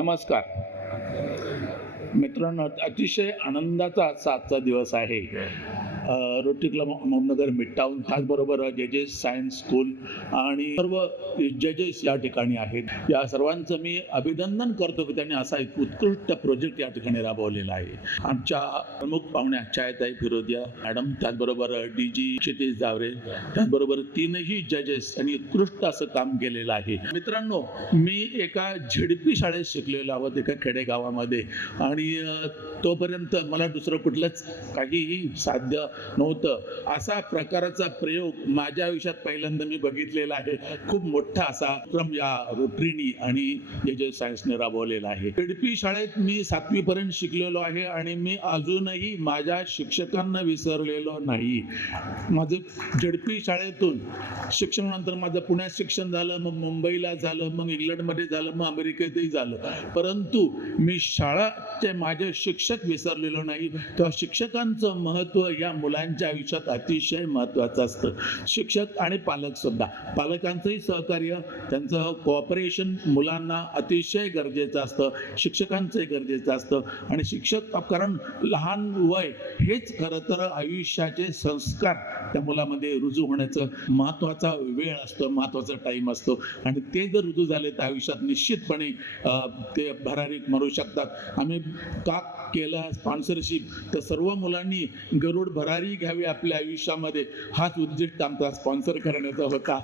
नमस्कार मित्रांनो, अतिशय आनंदाचा आजचा दिवस आहे. रोटरी क्लब ममनगर मिडटाऊन, त्याचबरोबर जे सायन्स स्कूल आणि सर्व जजेस या ठिकाणी आहेत. या सर्वांचं मी अभिनंदन करतो की त्यांनी असा एक उत्कृष्ट प्रोजेक्ट या ठिकाणी राबवलेला आहे. आमच्या प्रमुख पाहुण्या छायाताई फिरोदिया मॅडम, त्याचबरोबर DG क्षितिज जावरे, त्याचबरोबर तीनही जजेस यांनी उत्कृष्ट असं काम केलेलं आहे. मित्रांनो, मी एका झेडपी शाळेत शिकलेलो आहोत, एका खेडेगावामध्ये, आणि तोपर्यंत मला दुसरं कुठलंच काहीही साध्य नव्हतं. असा प्रकारचा प्रयोग माझ्या आयुष्यात पहिल्यांदा मी बघितलेला आहे. खूप मोठा असा क्रम या रोटरीनी आणि जे सायन्सने राबवलेला आहे. झेडपी शाळेत मी 7वी पर्यंत शिकलेलो आहे आणि मी अजूनही माझ्या शिक्षकांना विसरलेलो नाही. माझं झेडपी शाळेतून शिक्षणानंतर माझं पुण्यात शिक्षण झालं, मग मुंबईला झालं, मग इंग्लंडमध्ये झालं, मग अमेरिकेतही झालं. परंतु मी शाळेचे माझे शिक्षक विसरलेलो नाही. तेव्हा शिक्षकांचं महत्त्व या मुलांच्या आयुष्यात अतिशय महत्त्वाचं असतं. शिक्षक आणि पालक सुद्धा, पालकांचंही सहकार्य, त्यांचं कोऑपरेशन मुलांना अतिशय गरजेचं असतं, शिक्षकांचंही गरजेचं असतं. आणि शिक्षक, कारण लहान वय हेच खरं तर आयुष्याचे संस्कार त्या मुलामध्ये रुजू होण्याचं महत्त्वाचा वेळ असतो, महत्त्वाचा टाईम असतो. आणि ते जर रुजू झाले तर आयुष्यात निश्चितपणे ते भरारीक मारू शकतात. आम्ही का केलं स्पॉन्सरशिप, तर सर्व मुलांनी गरुड भरारी घ्यावी आपल्या आयुष्यामध्ये, हाच उद्दिष्ट आमचा स्पॉन्सर करण्याचा होता.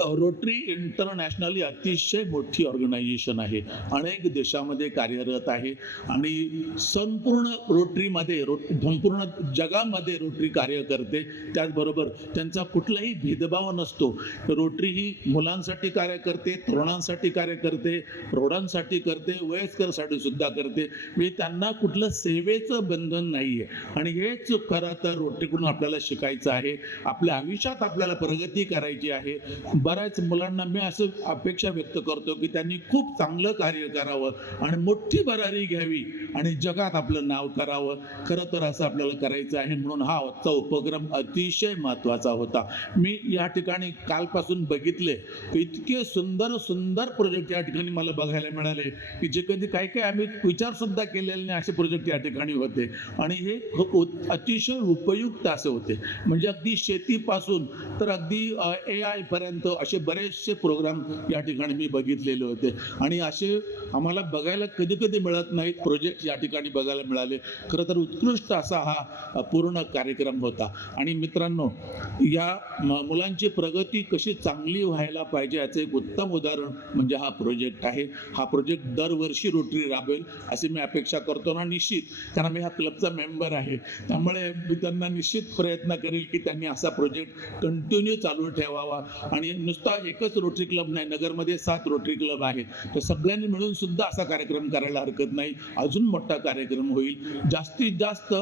रोटरी इंटरनॅशनल अतिशय मोठी ऑर्गनायझेशन आहे, अनेक देशामध्ये कार्यरत आहे आणि संपूर्ण रोटरीमध्ये संपूर्ण जगामध्ये रोटरी कार्य करते. त्याचबरोबर त्यांचा कुठलाही भेदभाव नसतो. रोटरी ही मुलांसाठी कार्य करते, तरुणांसाठी कार्य करते, प्रौढांसाठी करते, वयस्करसाठी सुद्धा करते. म्हणजे त्यांना कुठलं सेवेचं बंधन नाही आहे. आणि हेच खरं तर रोटरीकडून आपल्याला शिकायचं आहे. आपल्या आयुष्यात आपल्याला प्रगती करायची आहे. बऱ्याच मुलांना मी असं अपेक्षा व्यक्त करतो की त्यांनी खूप चांगलं कार्य करावं आणि मोठी भरारी घ्यावी आणि जगात आपलं नाव करावं. खरं तर असं आपल्याला करायचं आहे. म्हणून हा आजचा उपक्रम अतिशय महत्त्वाचा होता. मी या ठिकाणी कालपासून बघितले की इतके सुंदर सुंदर प्रोजेक्ट या ठिकाणी मला बघायला मिळाले की जे कधी काही आम्ही विचारसुद्धा केलेले नाही असे प्रोजेक्ट या ठिकाणी होते. आणि हे अतिशय उपयुक्त असे होते. म्हणजे अगदी शेतीपासून तर अगदी AI पर्यंत असे बरेचसे प्रोग्राम या ठिकाणी मी बघितलेले होते. आणि असे आम्हाला बघायला कधी कधी मिळत नाहीत प्रोजेक्ट या ठिकाणी बघायला मिळाले. खरं तर उत्कृष्ट असा हा पूर्ण कार्यक्रम होता. आणि मित्रांनो, या मुलांची प्रगती कशी चांगली व्हायला पाहिजे याचं एक उत्तम उदाहरण म्हणजे हा प्रोजेक्ट आहे. हा प्रोजेक्ट दरवर्षी रोटरी राबवेल अशी मी अपेक्षा करतो ना, निश्चित, कारण मी ह्या क्लबचा मेंबर आहे. त्यामुळे मी त्यांना निश्चित प्रयत्न करेल की त्यांनी असा प्रोजेक्ट कंटिन्यू चालू ठेवावा. आणि नुसता एकच रोटरी क्लब नाही, नगरमध्ये 7 रोटरी क्लब आहेत, तर सगळ्यांनी मिळून सुद्धा असा कार्यक्रम करायला हरकत नाही. अजून मोठा कार्यक्रम होईल. जास्तीत जास्त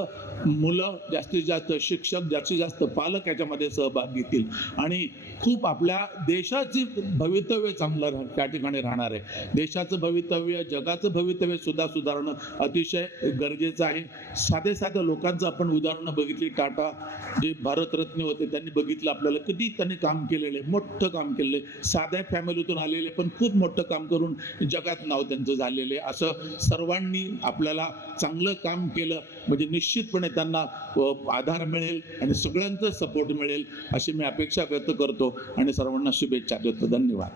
मुलं, जास्तीत जास्त शिक्षक, जास्तीत जास्त पालक याच्यामध्ये सहभाग घेतील आणि खूप आपल्या देशाचे भवितव्य चांगलं त्या ठिकाणी राहणार आहे. देशाचं भवितव्य, जगाचं भवितव्य सुद्धा सुधारणं अतिशय गरजेचं आहे. साधे साध्या लोकांचं आपण उदाहरणं बघितली. टाटा जे भारतरत्न होते, त्यांनी बघितलं आपल्याला किती त्यांनी काम केलेलं आहे, मोठं काम केलेलं आहे. साध्या फॅमिलीतून आलेले पण खूप मोठं काम करून जगात नाव त्यांचं झालेलं आहे. असं सर्वांनी आपल्याला चांगलं काम केलं म्हणजे निश्चितपणे त्यांना आधार मिळेल आणि सगळ्यांचा सपोर्ट मिळेल अशी मी अपेक्षा व्यक्त करतो आणि सर्वांना शुभेच्छा देतो. धन्यवाद.